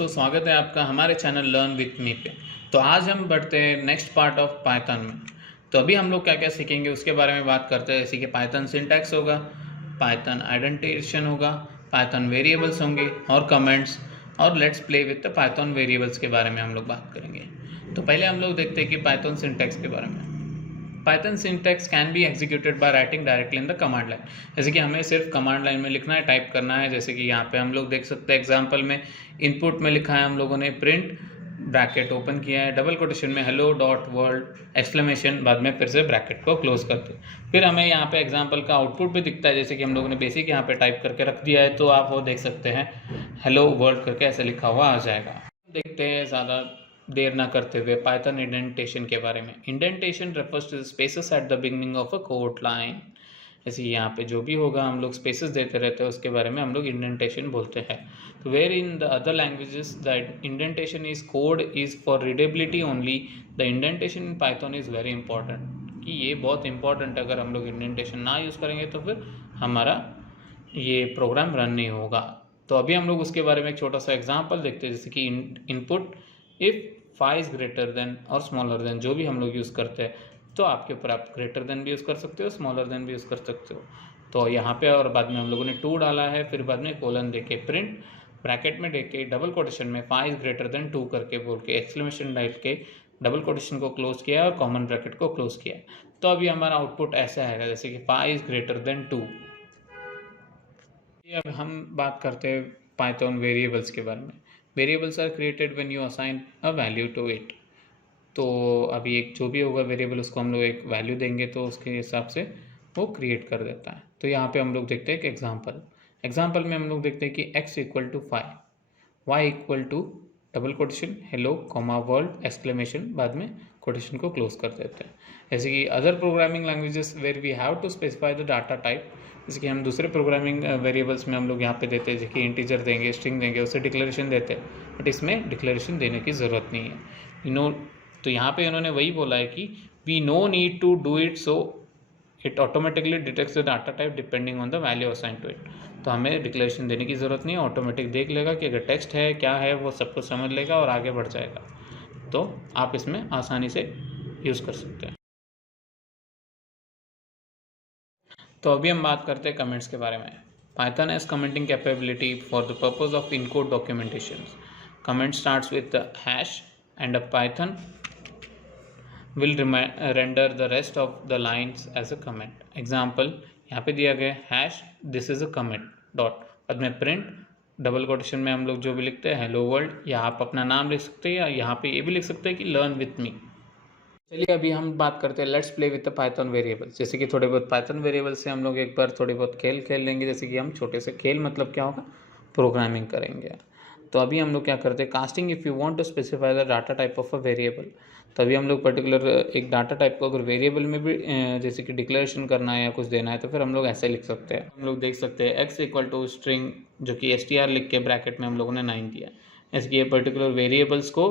दोस्तों, स्वागत है आपका हमारे चैनल लर्न विथ मी पे। तो आज हम बढ़ते हैं नेक्स्ट पार्ट ऑफ पाइथन में। तो अभी हम लोग क्या क्या सीखेंगे उसके बारे में बात करते हैं। जैसे कि पाइथन सिंटैक्स होगा, पाइथन आइडेंटिफिकेशन होगा, पाइथन वेरिएबल्स होंगे और कमेंट्स, और let's play with the Python variables के बारे में हम लोग बात करेंगे। तो पहले हम लोग देखते हैं कि पाइथन सिंटैक्स के बारे में। Python syntax can be executed by writing directly in the command line. जैसे कि हमें सिर्फ कमांड लाइन में लिखना है, टाइप करना है। जैसे कि यहाँ पे हम लोग देख सकते हैं एग्जांपल में इनपुट में लिखा है हम लोगों ने प्रिंट, ब्रैकेट ओपन किया है, डबल कोटेशन में हेलो डॉट वर्ल्ड एक्सक्लेमेशन, बाद में फिर से ब्रैकेट को क्लोज करते हैं। फिर हमें यहाँ पे एग्जांपल का आउटपुट भी दिखता है। जैसे कि हम लोगों ने बेसिक यहाँ पे टाइप करके रख दिया है, तो आप वो देख सकते हैं हेलो वर्ल्ड करके ऐसे लिखा हुआ आ जाएगा। देखते हैं ज़्यादा देर ना करते हुए पाइथन इंडेंटेशन के बारे में। Indentation refers to spaces at the beginning of a code line. जैसे यहाँ पे जो भी होगा हम लोग स्पेसेस देते रहते हैं, उसके बारे में हम लोग इंडेंटेशन बोलते हैं। तो where in the other languages that indentation is code is for readability only, the indentation in Python is very important. कि ये बहुत इंपॉर्टेंट है, अगर हम लोग इंडेंटेशन ना यूज़ करेंगे तो फिर हमारा ये प्रोग्राम रन नहीं होगा। तो अभी हम लोग उसके बारे में एक छोटा सा एग्जाम्पल देखते हैं। जैसे कि input if 5 is greater than और स्मॉलर देन, जो भी हम लोग यूज़ करते हैं, तो आपके ऊपर आप ग्रेटर देन भी यूज़ कर सकते हो, स्मॉलर देन भी यूज़ कर सकते हो। तो यहाँ पे और बाद में हम लोगों ने 2 डाला है, फिर बाद में कोलन देके प्रिंट ब्रैकेट में देके डबल कोटेशन में 5 इज ग्रेटर देन 2 करके बोल के एक्सक्लेमेशन डाल के डबल कोटेशन को क्लोज किया और कॉमन ब्रैकेट को क्लोज किया। तो अभी हमारा आउटपुट ऐसा आएगा जैसे कि 5 इज ग्रेटर देन 2। अब हम बात करते हैं पाइथन वेरिएबल्स के बारे में। Variables are created when you assign a value to it. तो अभी एक जो भी होगा वेरिएबल, उसको हम लोग एक वैल्यू देंगे तो उसके हिसाब से वो क्रिएट कर देता है। तो यहाँ पे हम लोग देखते हैं एक एग्जाम्पल में हम लोग देखते हैं कि x equal to 5, y equal to double quotation hello comma world exclamation, बाद में कोटेशन को क्लोज कर देते हैं। जैसे कि other programming languages where we have to specify the data type, जैसे कि हम दूसरे प्रोग्रामिंग वेरिएबल्स में हम लोग यहाँ पे देते हैं, जैसे कि इंटीजर देंगे, स्ट्रिंग देंगे, उससे डिक्लेरेशन देते हैं। बट इसमें डिक्लेरेशन देने की ज़रूरत नहीं है, यू नो। तो यहाँ पे उन्होंने वही बोला है कि we no need to do it, so it automatically detects the data type depending on the value assign to it. तो हमें डिक्लेरेशन देने की ज़रूरत नहीं है, ऑटोमेटिक देख लेगा कि अगर टेक्स्ट है क्या है, वो सब कुछ समझ लेगा और आगे बढ़ जाएगा। तो आप इसमें आसानी से यूज़ कर सकते हैं। तो अभी हम बात करते हैं कमेंट्स के बारे में। Python has commenting capability for the purpose of encode documentation. Comment starts with the hash and a Python will render the rest of the lines as a comment. Example यहाँ पे दिया गया hash this is a comment dot, बाद में print double quotation में हम लोग जो भी लिखते हैं हेलो वर्ल्ड, या आप अपना नाम लिख सकते हैं, या यहाँ पे ये भी लिख सकते हैं कि लर्न विथ मी। चलिए अभी हम बात करते हैं let's play with the Python variables. जैसे कि थोड़े बहुत पाइथन वेरिएबल से हम लोग एक बार थोड़ी बहुत खेल लेंगे। जैसे कि हम छोटे से खेल मतलब क्या होगा, प्रोग्रामिंग करेंगे। तो अभी हम लोग क्या करते हैं, casting if you want to specify the data type of a variable. तभी हम लोग पर्टिकुलर एक डाटा टाइप को अगर वेरिएबल में भी जैसे कि डिक्लेरेशन करना है या कुछ देना है, तो फिर हम लोग ऐसे लिख सकते हैं। हम लोग देख सकते हैं x इक्वल टू स्ट्रिंग, जो कि str लिख के ब्रैकेट में हम लोगों ने 9 दिया। ऐसे कि ये पर्टिकुलर वेरिएबल्स को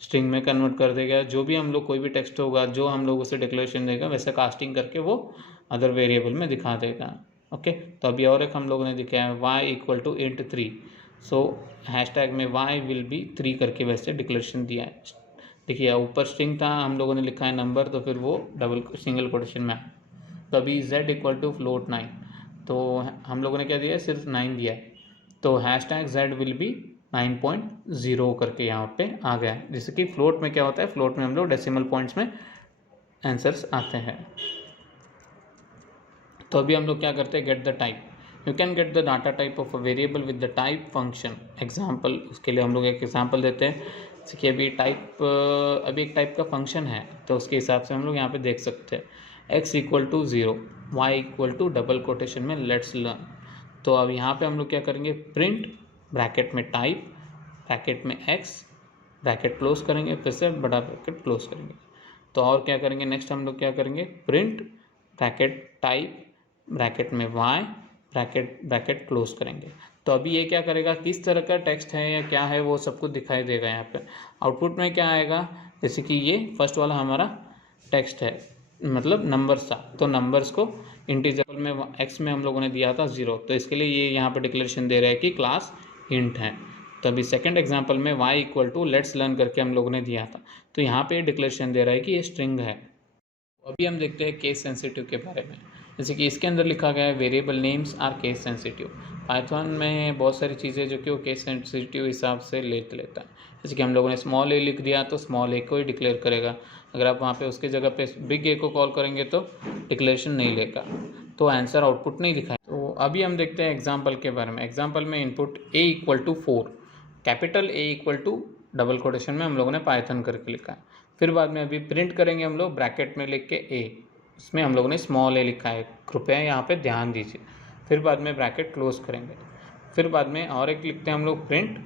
स्ट्रिंग में कन्वर्ट कर देगा। जो भी हम लोग कोई भी टेक्स्ट होगा जो हम लोग उसे डिक्लेरेशन देगा, वैसे कास्टिंग करके वो अदर वेरिएबल में दिखा देगा। ओके, तो अभी और एक हम लोगों ने दिखाया है y equal to int 3। So hashtag में y विल बी 3 करके वैसे डिक्लेरेशन दिया है। देखिए ऊपर स्ट्रिंग था, हम लोगों ने लिखा है नंबर, तो फिर वो डबल सिंगल कोटेशन में। तो अभी z इक्वल टू फ्लोट 9, तो हम लोगों ने क्या दिया है, सिर्फ 9 दिया है। तो हैशटैग z विल बी 9.0 करके यहाँ पे आ गया। जैसे कि फ्लोट में क्या होता है, फ्लोट में हम लोग डेसिमल पॉइंट्स में आंसर्स आते हैं। तो अभी हम लोग क्या करते हैं, get the type. You can get the data type of a variable with the type function. Example, उसके लिए हम लोग एक एग्जाम्पल देते हैं। जैसे कि अभी एक टाइप का फंक्शन है, तो उसके हिसाब से हम लोग यहाँ पे देख सकते हैं x equal to 0, y equal to double quotation में लेट्स लर्न। तो अब यहाँ पे हम लोग क्या करेंगे, प्रिंट ब्रैकेट में टाइप, ब्रैकेट में x, ब्रैकेट क्लोज करेंगे, फिर से बड़ा ब्रैकेट क्लोज करेंगे। तो और क्या करेंगे, नेक्स्ट हम लोग क्या करेंगे, प्रिंट ब्रैकेट टाइप, ब्रैकेट में y, ब्रैकेट क्लोज करेंगे। तो अभी ये क्या करेगा, किस तरह का टेक्स्ट है या क्या है वो सब कुछ दिखाई देगा। यहाँ पे आउटपुट में क्या आएगा, जैसे कि ये फर्स्ट वाला हमारा टेक्स्ट है, मतलब नंबर्स था, तो नंबर्स को इंटीजर में x में हम लोगों ने दिया था 0, तो इसके लिए ये यहाँ पे डिक्लेरेशन दे रहा है कि क्लास इंट है। तो अभी सेकंड एग्जांपल में y equal to let's learn करके हम लोगों ने दिया था, तो यहाँ पे डिक्लेरेशन दे रहा है कि ये स्ट्रिंग है। अभी हम देखते हैं केस सेंसिटिव के बारे में। जैसे कि इसके अंदर लिखा गया है variable names are case sensitive. Python में बहुत सारी चीज़ें जो कि वो केस सेंसिटिव हिसाब से लेता है। जैसे कि हम लोगों ने स्मॉल ए लिख दिया तो स्मॉल ए को ही डिक्लेयर करेगा, अगर आप वहाँ पे उसके जगह पे बिग ए को कॉल करेंगे तो डिक्लेरेशन नहीं लेगा, तो आंसर आउटपुट नहीं दिखाए। तो अभी हम देखते हैं एग्जाम्पल के बारे में। एग्जाम्पल में input a equal to 4, capital A equal to double quotation में हम लोगों ने पाइथन करके लिखा है। फिर बाद में अभी प्रिंट करेंगे हम लोग ब्रैकेट में लिख के ए, इसमें हम लोगों ने स्मॉल ए लिखा है, कृपया यहाँ पे ध्यान दीजिए। फिर बाद में ब्रैकेट क्लोज करेंगे। फिर बाद में और एक लिखते हैं हम लोग प्रिंट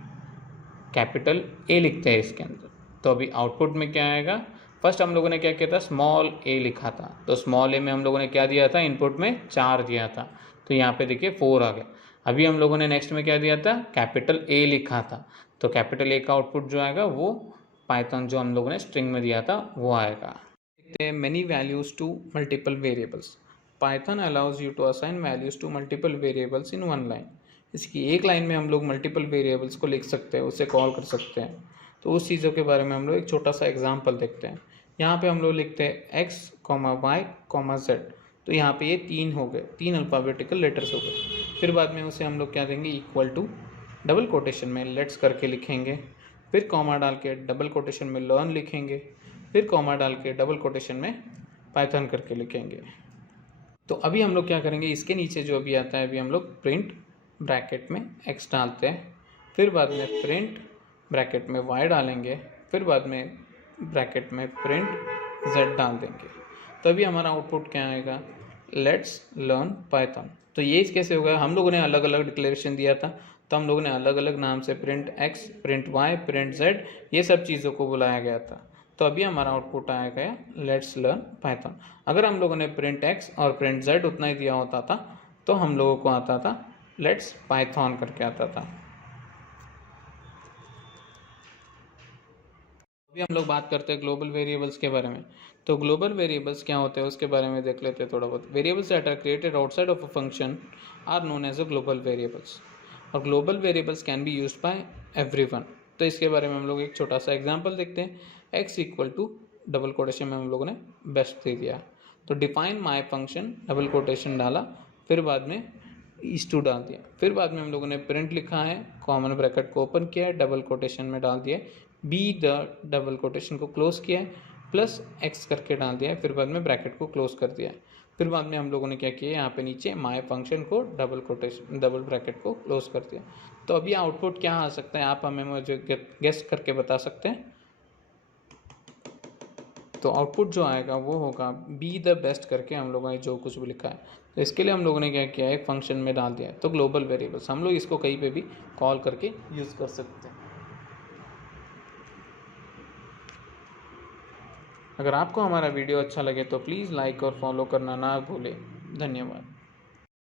कैपिटल ए लिखते हैं इसके अंदर। तो अभी आउटपुट में क्या आएगा, फर्स्ट हम लोगों ने क्या किया था, स्मॉल ए लिखा था, तो स्मॉल ए में हम लोगों ने क्या दिया था, इनपुट में 4 दिया था, तो यहाँ पे देखिए 4 आ गया। अभी हम लोगों ने नेक्स्ट में क्या दिया था, कैपिटल ए लिखा था, तो कैपिटल ए का आउटपुट जो आएगा वो पाइथन जो हम लोगों ने स्ट्रिंग में दिया था वो आएगा। देखते हैं many values to multiple variables. Python allows you to assign values to multiple variables in one line. इसकी एक लाइन में हम लोग मल्टीपल वेरिएबल्स को लिख सकते हैं, उसे कॉल कर सकते हैं। तो उस चीज़ों के बारे में हम लोग एक छोटा सा एग्जाम्पल देखते हैं। यहाँ पे हम लोग लिखते हैं x, y, z, तो यहाँ पे ये 3 हो गए, 3 अल्फ़ाबेटिकल लेटर्स हो गए। फिर बाद में उसे हम लोग क्या देंगे, इक्वल टू डबल कोटेशन में लेट्स करके लिखेंगे, फिर कॉमा डाल के डबल कोटेशन में लर्न लिखेंगे, फिर कॉमा डाल के डबल कोटेशन में पाइथन करके लिखेंगे। तो अभी हम लोग क्या करेंगे, इसके नीचे जो अभी आता है, अभी हम लोग प्रिंट ब्रैकेट में x डालते हैं, फिर बाद में प्रिंट ब्रैकेट में y डालेंगे, फिर बाद में ब्रैकेट में प्रिंट z डाल देंगे। तो अभी हमारा आउटपुट क्या आएगा, लेट्स लर्न पाइथन। तो ये कैसे होगा, हम लोगों ने अलग अलग डिक्लेरेशन दिया था, तो हम लोगों ने अलग अलग नाम से print x, print y, print z, ये सब चीज़ों को बुलाया गया था। तो अभी हमारा आउटपुट आया गया लेट्स लर्न पाइथन। अगर हम लोगों ने प्रिंट x और प्रिंट z उतना ही दिया होता था तो हम लोगों को आता था लेट्स पाइथन करके आता था। अभी हम लोग बात करते हैं ग्लोबल वेरिएबल्स के बारे में। तो ग्लोबल वेरिएबल्स क्या होते हैं उसके बारे में देख लेते हैं थोड़ा बहुत। Variables that are created outside of a function are known as a global variables, और global variables can be used by everyone. तो इसके बारे में हम लोग एक छोटा सा एग्जांपल देखते हैं। x equal to double quotation में हम लोगों ने बेस्ट दे दिया, तो define my function double quotation डाला, फिर बाद में is2 डाल दिया, फिर बाद में हम लोगों ने प्रिंट लिखा है, कॉमन ब्रैकेट को ओपन किया है, डबल कोटेशन में डाल दिया, बी द डबल कोटेशन को क्लोज किया है, प्लस x करके डाल दिया है, फिर बाद में ब्रैकेट को क्लोज कर दिया है। फिर बाद में हम लोगों ने क्या किया, यहाँ पे नीचे माई फंक्शन को डबल कोटेशन डबल ब्रैकेट को क्लोज कर दिया। तो अभी आउटपुट क्या आ सकता है, आप हमें मुझे गेस करके बता सकते हैं। तो आउटपुट जो आएगा वो होगा बी द बेस्ट करके हम लोगों ने जो कुछ भी लिखा है। तो इसके लिए हम लोगों ने क्या किया है, एक फंक्शन में डाल दिया है। तो ग्लोबल वेरिएबल्स हम लोग इसको कहीं पे भी कॉल करके यूज़ कर सकते हैं। अगर आपको हमारा वीडियो अच्छा लगे तो प्लीज़ लाइक और फॉलो करना ना भूलें। धन्यवाद।